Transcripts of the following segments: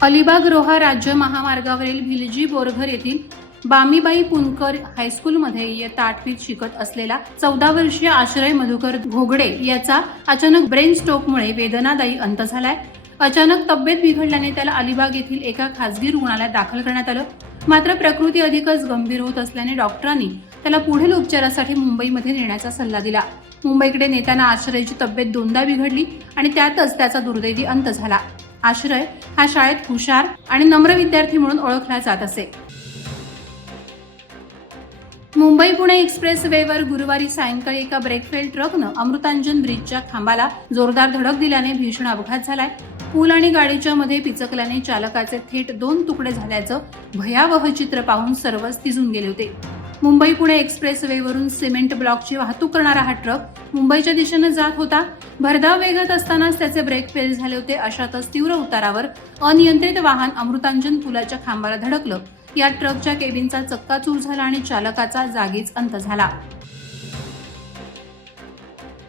अलिबाग रोहा राज्य महामार्गावरील भिलजी बोरघर येथील बामीबाई पुनकर हायस्कूलमध्ये इयत्ता 8वीत शिकत असलेला 14 वर्षीय आश्रय मधुकर घोगडे याचा अचानक ब्रेन स्ट्रोकमुळे वेदनादायी अंत झालाय। अचानक तब्येत बिघडल्याने त्याला अलिबाग येथील एका खासगी रुग्णालयात दाखल करण्यात आलं। मात्र प्रकृती अधिकच गंभीर होत असल्याने डॉक्टरांनी त्याला पुढील उपचारासाठी मुंबईमध्ये नेण्याचा सल्ला दिला। मुंबईकडे नेताना आश्रयची तब्येत दोनदा बिघडली आणि त्यातच त्याचा दुर्दैवी अंत झाला। आश्रय हा शाळेत हुशार आणि नम्र विद्यार्थी म्हणून ओळखला जात असे। मुंबई पुणे एक्सप्रेस वेवर गुरुवारी सायंकाळी एका ब्रेकफेल ट्रकनं अमृतांजन ब्रिजच्या खांबाला जोरदार धडक दिल्याने भीषण अपघात झालाय। पूल आणि गाडीच्या मध्ये पिचकल्याने चालकाचे थेट 2 तुकडे झाल्याचं भयावह चित्र पाहून सर्वच थिजून गेले होते। मुंबई पुणे एक्सप्रेस वेवरून सिमेंट ब्लॉकची वाहतूक करणारा हा ट्रक मुंबईच्या दिशेने जात होता। भरधाव वेगात असतानाच त्याचे ब्रेक फेल झाले होते। अशातच तीव्र उतारावर अनियंत्रित वाहन अमृतांजन पुलाच्या खांबाला धडकलं। या ट्रकच्या केबिनचा चक्काचूर झाला आणि चालकाचा जागीच अंत झाला।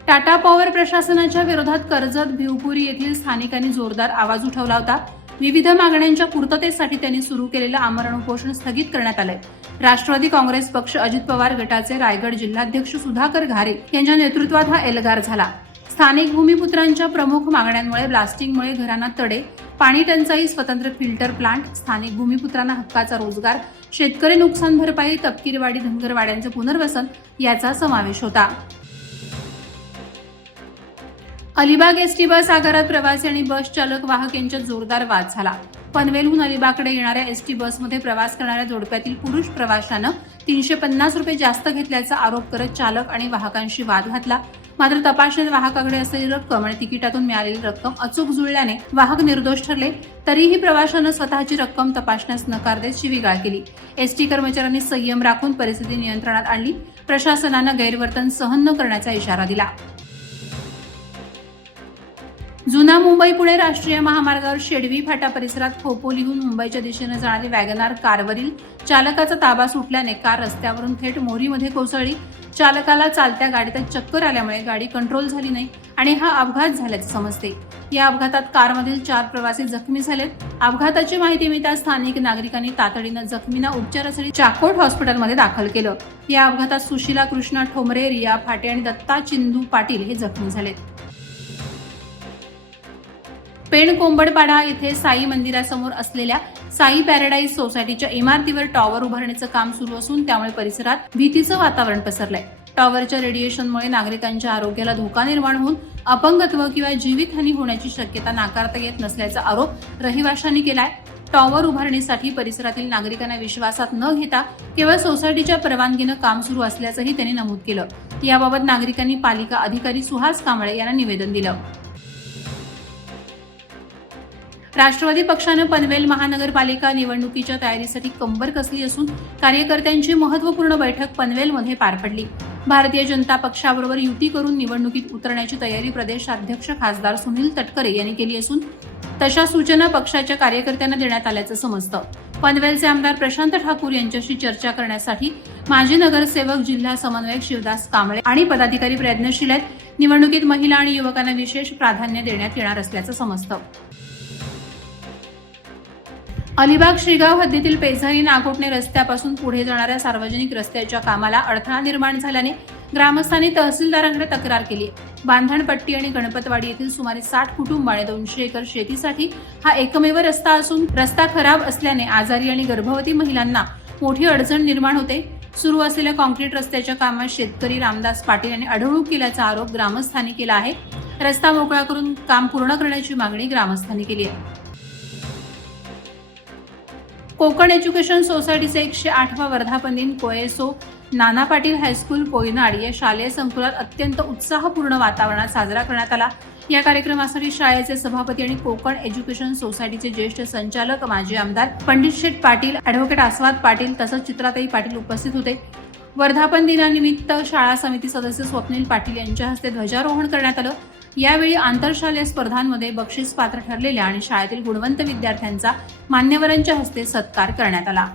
टाटा पॉवर प्रशासनाच्या विरोधात कर्जत भिवपुरी येथील स्थानिकांनी जोरदार आवाज उठवला होता। विविध मागण्यांच्या पूर्ततेसाठी त्यांनी सुरू केलेलं आमरण उपोषण स्थगित करण्यात आलंय। राष्ट्रवादी काँग्रेस पक्ष अजित पवार गटाचे रायगड जिल्हाध्यक्ष सुधाकर घारे यांच्या नेतृत्वात हा एल्गार झाला। स्थानिक भूमिपुत्रांच्या प्रमुख मागण्यांमुळे ब्लास्टिंगमुळे घरांना तडे, पाणी टंचाई, स्वतंत्र फिल्टर प्लांट, स्थानिक भूमिपुत्रांना हक्काचा रोजगार, शेतकरी नुकसान भरपाई, तपकीरवाडी, धनगरवाड्यांचे पुनर्वसन याचा समावेश होता। अलिबाग एसटी बस आगारात प्रवासी आणि बस चालक वाहक यांच्यात जोरदार वाद झाला। पनवेलहून अलिबागकडे येणाऱ्या एसटी बसमध्ये प्रवास करणाऱ्या जोडप्यातील पुरुष प्रवाशानं 350 रुपये जास्त घेतल्याचा आरोप करत चालक आणि वाहकांशी वाद घातला। मात्र तपासणीत वाहकाकडे असलेली रक्कम आणि तिकिटातून मिळालेली रक्कम अचूक जुळल्याने वाहक निर्दोष ठरले। तरीही प्रवाशानं स्वतःची रक्कम तपासण्यास नकार देत शिवीगाळ केली। एसटी कर्मचाऱ्यांनी संयम राखून परिस्थिती नियंत्रणात आणली। प्रशासनानं गैरवर्तन सहन न करण्याचा इशारा दिला। जुना मुंबई पुणे राष्ट्रीय महामार्गावर शेडवी फाटा परिसरात खोपोलीहून मुंबईच्या दिशेने जाणारी वॅगनार कारवरील चालकाचा ताबा सुटल्याने कार रस्त्यावरून थेट मोरीमध्ये कोसळली। चालकाला चालत्या गाडीतच चक्कर आल्यामुळे गाडी कंट्रोल झाली नाही आणि हा अपघात झाल्याचे समजते। या अपघातात कारमधील 4 प्रवासी जखमी झालेत। अपघाताची माहिती मिळताच स्थानिक नागरिकांनी तातडीनं जखमींना उपचारासाठी चाकोट हॉस्पिटलमध्ये दाखल केलं। या अपघातात सुशीला कृष्णा ठोंबरे, रिया फाटे आणि दत्ता चिंदू पाटील हे जखमी झालेत। पेण कोंबडपाडा येथे साई मंदिरासमोर असलेल्या साई पॅराडाईज सोसायटीच्या इमारतीवर टॉवर उभारण्याचं काम सुरू असून त्यामुळे परिसरात भीतीचं वातावरण पसरलंय। टॉवरच्या रेडिएशनमुळे नागरिकांच्या आरोग्याला धोका निर्माण होऊन अपंगत्व किंवा जीवितहानी होण्याची शक्यता नाकारता येत नसल्याचा आरोप रहिवाशांनी केलाय। टॉवर उभारणीसाठी परिसरातील नागरिकांना विश्वासात न घेता केवळ सोसायटीच्या परवानगीनं काम सुरू असल्याचंही त्यांनी नमूद केलं। याबाबत नागरिकांनी पालिका अधिकारी सुहास कांबळे यांना निवेदन दिलं। राष्ट्रवादी पक्षानं पनवेल महानगरपालिका निवडणुकीच्या तयारीसाठी कंबर कसली असून कार्यकर्त्यांची महत्त्वपूर्ण बैठक पनवेलमध्ये पार पडली। भारतीय जनता पक्षाबरोबर युती करून निवडणुकीत उतरण्याची तयारी प्रदेशाध्यक्ष खासदार सुनील तटकरे यांनी केली असून तशा सूचना पक्षाच्या कार्यकर्त्यांना देण्यात आल्याचं समजतं। पनवेलचे आमदार प्रशांत ठाकूर यांच्याशी चर्चा करण्यासाठी माजी नगरसेवक जिल्हा समन्वयक शिवदास कांबळे आणि पदाधिकारी प्रयत्नशील आहेत। निवडणुकीत महिला आणि युवकांना विशेष प्राधान्य देण्यात येणार असल्याचं समजतं। अलिबाग श्रीगाव हद्दीतील पेझारी नागोटणे रस्त्यापासून पुढे जाणाऱ्या सार्वजनिक रस्त्याच्या कामाला अडथळा निर्माण झाल्याने ग्रामस्थांनी तहसीलदारांकडे तक्रार केली आहे। बांधणपट्टी आणि गणपतवाडी येथील सुमारे 60 कुटुंबांनी 200 एकर शेतीसाठी हा एकमेव रस्ता असून रस्ता खराब असल्याने आजारी आणि गर्भवती महिलांना मोठी अडचण निर्माण होते। सुरू असलेल्या कॉन्क्रीट रस्त्याच्या कामात शेतकरी रामदास पाटील यांनी अडवणूक केल्याचा आरोप ग्रामस्थांनी केला आहे। रस्ता मोकळा करून काम पूर्ण करण्याची मागणी ग्रामस्थांनी केली आहे। कोकण एज्युकेशन सोसायटीचे 108वा वर्धापन दिन कोएसो नाना पाटील हायस्कूल कोयनाड या शालेय संकुलात अत्यंत उत्साहपूर्ण वातावरणात साजरा करण्यात आला। या कार्यक्रमासाठी शाळेचे सभापती आणि कोकण एज्युकेशन सोसायटीचे ज्येष्ठ संचालक माजी आमदार पंडित शेठ पाटील, ॲडव्होकेट आस्वाद पाटील तसंच चित्राताई पाटील उपस्थित होते। वर्धापन दिनानिमित्त शाळा समिती सदस्य स्वप्नील पाटील यांच्या हस्ते ध्वजारोहण करण्यात आलं। यावेळी आंतरशालेय स्पर्धांमध्ये बक्षीस पात्र ठरलेल्या आणि शाळेतील गुणवंत विद्यार्थ्यांचा मान्यवरांच्या हस्ते सत्कार करण्यात आला।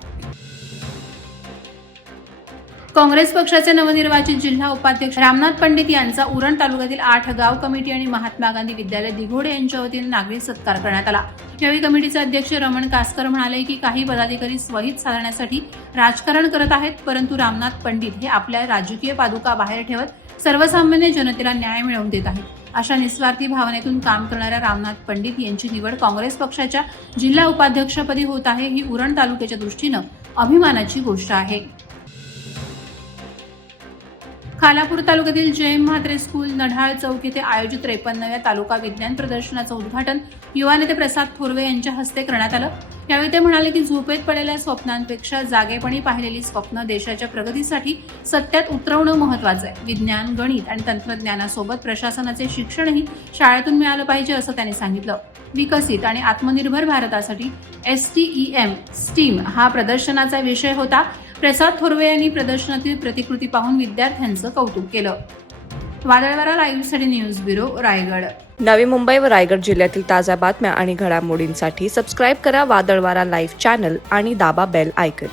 काँग्रेस पक्षाचे नवनिर्वाचित जिल्हा उपाध्यक्ष रामनाथ पंडित यांचा उरण तालुक्यातील 8 गाव कमिटी आणि महात्मा गांधी विद्यालय दिघोडे यांच्या वतीने नागरिक सत्कार करण्यात आला। यावेळी कमिटीचे अध्यक्ष रमण कासकर म्हणाले की काही पदाधिकारी स्वहित साधण्यासाठी राजकारण करत आहेत, परंतु रामनाथ पंडित हे आपल्या राजकीय पादुका बाहेर ठेवत सर्वसामान्य जनतेला न्याय मिळवून देत आहेत. अशा निस्वार्थी भावनेतून काम करणाऱ्या रामनाथ पंडित यांची निवड काँग्रेस पक्षाच्या जिल्हा उपाध्यक्षपदी होत आहे. ही उरण तालुक्याच्या दृष्टीनं अभिमानाची गोष्ट आहे. खालापूर तालुक्यातील जय म्हात्रे स्कूल नढाळ चौक येथे आयोजित 53व्या तालुका विज्ञान प्रदर्शनाचं उद्घाटन युवा नेते प्रसाद थोरवे यांच्या हस्ते करण्यात आलं. यावेळी ते म्हणाले की झोपेत पडलेल्या स्वप्नांपेक्षा जागेपणी पाहिलेली स्वप्न देशाच्या प्रगतीसाठी सत्यात उतरवणं महत्त्वाचं आहे. विज्ञान, गणित आणि तंत्रज्ञानासोबत प्रशासनाचे शिक्षणही शाळेतून मिळालं पाहिजे असं त्यांनी सांगितलं. विकसित आणि आत्मनिर्भर भारतासाठी STEM हा प्रदर्शनाचा विषय होता. प्रसाद थोरवे यांनी प्रदर्शनातील प्रतिकृती पाहून विद्यार्थ्यांचं कौतुक केलं. वादळवारा लाईव्हसाठी न्यूज ब्युरो, रायगड. नवी मुंबई व रायगड जिल्ह्यातील ताज्या बातम्या आणि घडामोडींसाठी सबस्क्राईब करा वादळवारा लाईव्ह चॅनल आणि दाबा बेल आयकॉन.